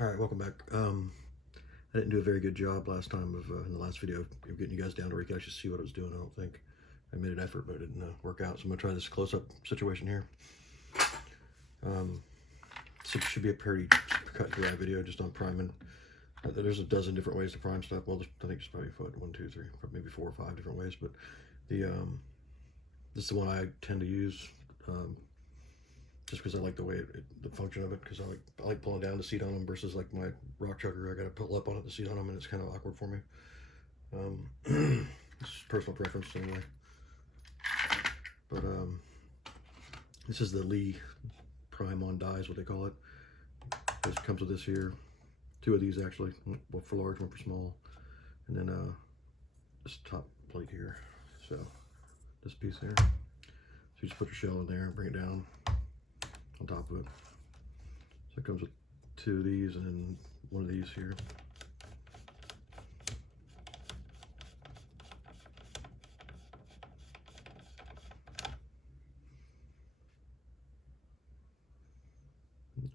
All right, welcome back. I didn't do a very good job last time in the last video of getting you guys down to where you could actually see what I was doing. I don't think I made an effort, but it didn't work out. So I'm gonna try this close-up situation here. So it should be a pretty cut and dry video just on priming. There's a dozen different ways to prime stuff. Well, I think there's probably 1, 2, 3, maybe 4 or 5 different ways. But the this is the one I tend to use. Just because I like the way the function of it, because I like pulling down the seat on them versus like my rock chugger. I got to pull up on it, the seat on them, and it's kind of awkward for me. It's personal preference anyway. But this is the Lee Prime on die is what they call it. This comes with this here, 2 of these actually, one for large, one for small, and then this top plate here. So this piece there. So you just put your shell in there and bring it down on top of it. So it comes with 2 of these and then 1 of these here.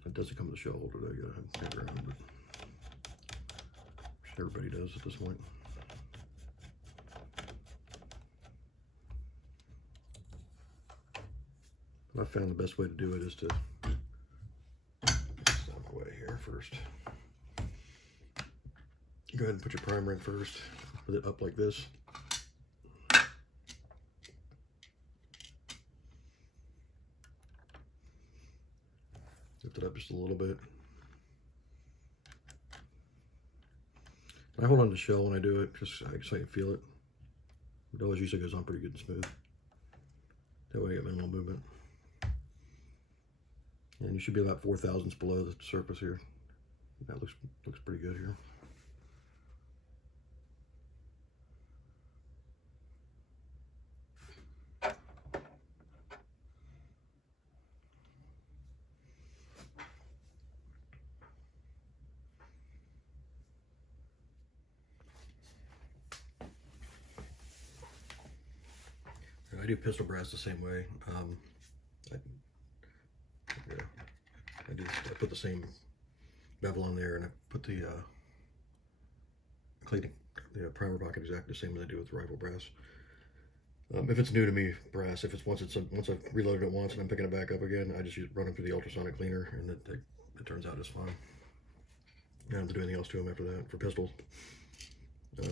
It doesn't come with a shell holder though, you gotta have it around, but everybody does at this point. I found the best way to do it is to step away here first. Go ahead and put your primer in first with it up like this. Lift it up just a little bit. I hold on to the shell when I do it just so I can feel it. It always usually goes on pretty good and smooth. That way I get minimal movement. And you should be about 4 thousandths below the surface here. That looks pretty good here. I do pistol brass the same way. I put the same bevel on there, and I put the cleaning, the primer pocket exactly the same as I do with rifle brass. If it's new to me, brass, if it's once I've reloaded it once and I'm picking it back up again, I just run them through the ultrasonic cleaner, and it turns out just fine. I don't have to do anything else to them after that for pistols. But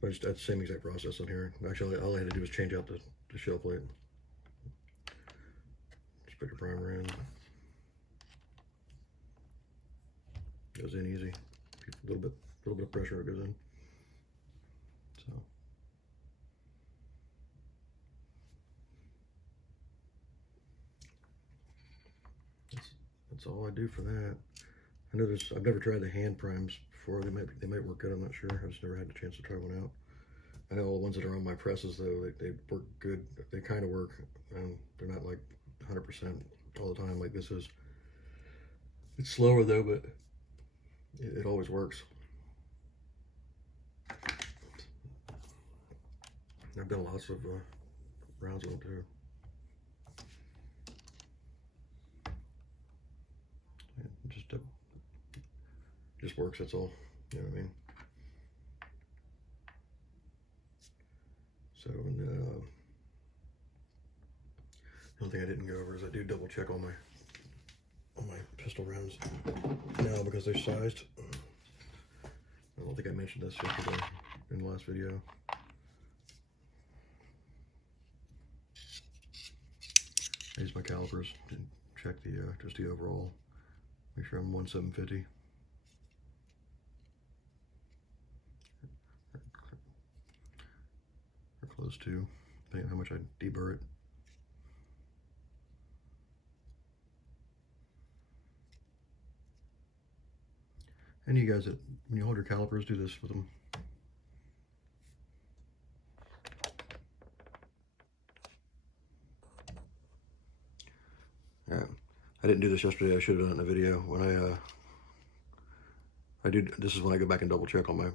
that's the same exact process on here. Actually, all I had to do was change out the shell plate. Just put your primer in. Goes in easy. A little bit of pressure, it goes in. So. That's all I do for that. I know I've never tried the hand primes before. They might work good. I'm not sure. I've just never had the chance to try one out. I know all the ones that are on my presses though, they work good. They kind of work, and they're not like 100% all the time like this is. It's slower though, but it always works. I've done lots of rounds on it too. Just works, that's all. You know what I mean? So, the only thing I didn't go over is I do double check all my pistol rounds now because they're sized. I don't think I mentioned this yesterday in the last video. I use my calipers to check the just the overall. Make sure I'm 1/750. Or close to, depending on how much I deburr it. And you guys that, when you hold your calipers, do this with them. Yeah, I didn't do this yesterday. I should have done it in the video. When I do, this is when I go back and double check all my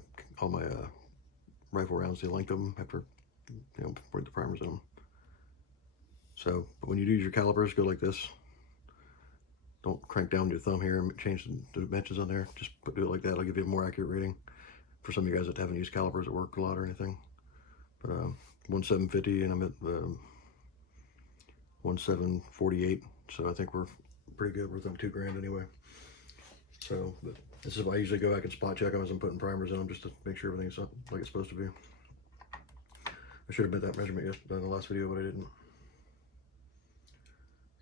rifle rounds, the length of them after, you know, before the primers in them. So, but when you do your calipers, go like this. Don't crank down your thumb here and change the dimensions on there. Just do it like that. It'll give you a more accurate reading for some of you guys that haven't used calipers at work a lot or anything. But 1750, and I'm at 1748, so I think we're pretty good. We're within $2,000 anyway. So this is why I usually go back and spot check them as I'm putting primers in them, just to make sure everything's up like it's supposed to be. I should have made that measurement yesterday in the last video, but I didn't.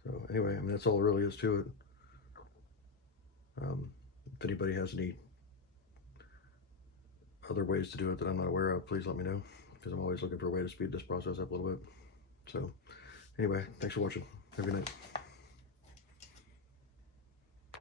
So anyway, I mean, that's all there really is to it. If anybody has any other ways to do it that I'm not aware of, please let me know, because I'm always looking for a way to speed this process up a little bit. So anyway, thanks for watching. Have a good night.